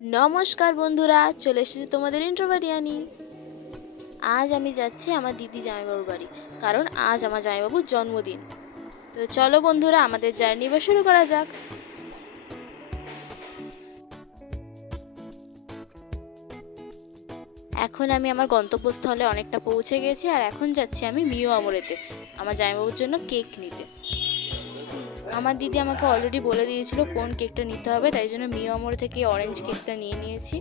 নমস্কার বন্ধুরা, চলে এসেছি তোমাদের ইন্ট্রোভার্টিয়ানি। আজ আমি যাচ্ছি আমার দিদি জামাইবাবুর বাড়ি, কারণ আজ আমার জামাইবাবুর জন্মদিন। তো চলো বন্ধুরা, আমাদের জার্নি এবার শুরু করা যাক। এখন আমি আমার গন্তব্যস্থলে অনেকটা পৌঁছে গেছি, আর এখন যাচ্ছি আমি মিও আমরেতে আমার জামাইবাবুর জন্য কেক নিতে। আমার দিদি আমাকে অলরেডি বলে দিয়েছিল কোন কেকটা নিতে হবে, তাই জন্য মিও আমরে থেকে অরেঞ্জ কেকটা নিয়ে নিয়েছি।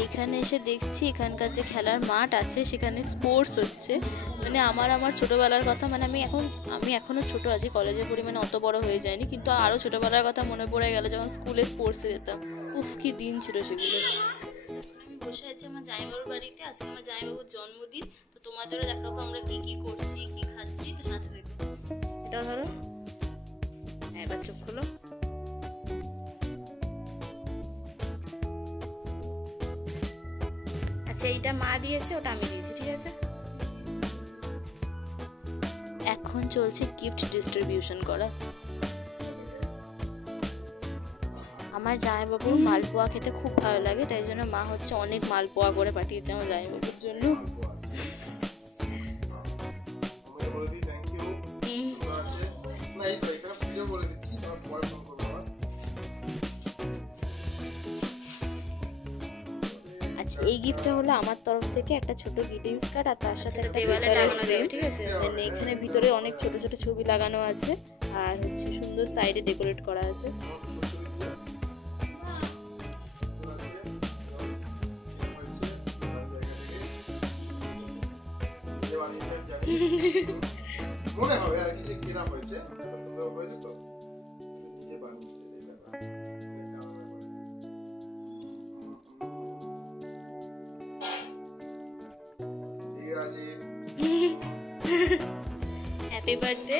এইখানে এসে দেখছি এখানকার যে খেলার মাঠ আছে সেখানে স্পোর্টস হচ্ছে। মানে আমার ছোটোবেলার কথা, মানে আমি এখনও ছোটো আছি, কলেজের পরিমাণে অত বড় হয়ে যায়নি, কিন্তু আরও ছোটোবেলার কথা মনে পড়ে গেল যখন স্কুলে স্পোর্টসে যেতাম। উফ, কি দিন ছিল সেগুলো। আমি বসে আছি আমার জামাইবাবুর বাড়িতে, আজকে আমার জামাইবাবুর জন্মদিন। তো তোমাদেরও দেখাবো আমরা কি করছি, কি খাচ্ছি, তো সাথে দেখো। এটাও ধরো, এবার চোখ খোলো। আচ্ছা, এইটা মা দিয়েছে, ওটা আমি দিয়েছি, ঠিক আছে। এখন চলছে গিফট ডিস্ট্রিবিউশন করা। আমার জামাইবাবুর মালপোয়া খেতে খুব ভালো লাগে, তাই জন্য মা হচ্ছে অনেক মালপোয়া করে পাঠিয়েছে আমার জামাইবাবুর জন্য। আচ্ছা, এই গিফটটা হলো আমার তরফ থেকে একটা ছোট গ্রিটিংস কার্ড, আর তার সাথে একটা ঠিক আছে। মানে এখানে ভিতরে অনেক ছোট ছোট ছবি লাগানো আছে, আর হচ্ছে সুন্দর সাইডে ডেকোরেট করা আছে। মনে হবে আর কি যে কেনা হয়েছে, সুন্দর হয়েছে তো নিজে বানিয়েছে। ঠিক আছে, হ্যাপি বার্থডে।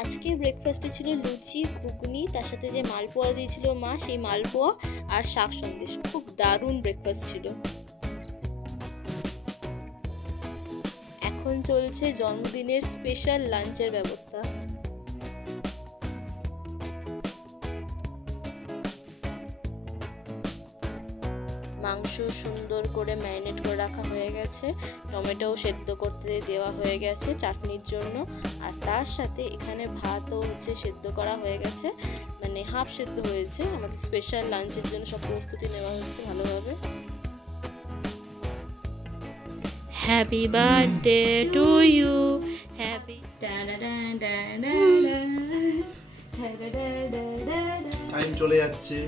আজকে ব্রেকফাস্টে ছিল লুচি, ঘুগনি, তার সাথে যে মালপোয়া দিয়েছিল মা, সেই মালপোয়া আর শাক সন্দেশ। খুব দারুণ ব্রেকফাস্ট ছিল। এখন চলছে জন্মদিনের স্পেশাল লাঞ্চের ব্যবস্থা। মাংস সুন্দর করে ম্যারিনেট করে রাখা হয়ে গেছে, টমেটোও সেদ্ধ করতে দেওয়া হয়ে গেছে চাটনির জন্য, আর তার সাথে এখানে ভাতও হচ্ছে সেদ্ধ করা হয়ে গেছে, মানে হাফ সেদ্ধ হয়েছে। আমাদের স্পেশাল লাঞ্চের জন্য সব প্রস্তুতি নেওয়া হচ্ছে ভালোভাবে। Happy birthday to you, happy time চলে যাচ্ছে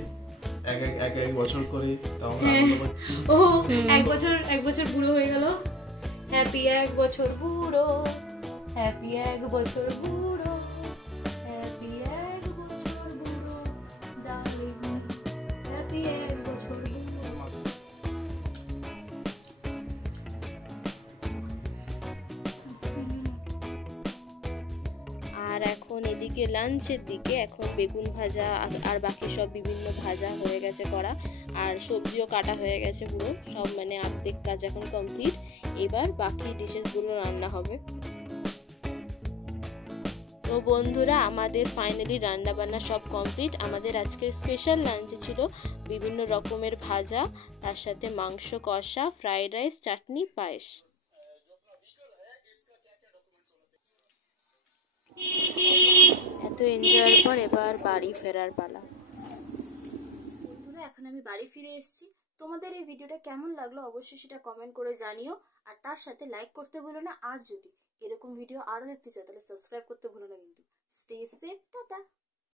এক বছর করে, ও এক বছর বুড়ো হয়ে গেল। হ্যাপি এক বছর বুড়ো, হ্যাপি এক বছর বুড়ো, হ্যাপি এক বছর বুড়ো, ডার্লিং, হ্যাপি এক বছর বুড়ো। আর এখন এদিকে লাঞ্চের দিকে এখন বেগুন ভাজা আর বাকি সব বিভিন্ন ভাজা হয়ে গেছে করা, আর সবজিও কাটা হয়ে গেছে পুরো সব, মানে অর্ধেক কাজ এখন কমপ্লিট। এবার বাকি ডিশেসগুলো রান্না হবে। তো বন্ধুরা, আমাদের ফাইনালি রান্না বান্না সব কমপ্লিট। আমাদের আজকের স্পেশাল লাঞ্চে ছিল বিভিন্ন রকমের ভাজা, তার সাথে মাংস কষা, ফ্রাইড রাইস, চাটনি, পায়েস। এত এনজয়ের পর এবার বাড়ি ফেরার পালা। বন্ধুরা, এখন আমি বাড়ি ফিরে এসেছি। তোমাদের এই ভিডিওটা কেমন লাগলো অবশ্যই সেটা কমেন্ট করে জানিও, আর তার সাথে লাইক করতে ভুলো না। আর যদি এরকম ভিডিও আরও দেখতে চাও তাহলে সাবস্ক্রাইব করতে ভুলো না কিন্তু। Stay safe, tata.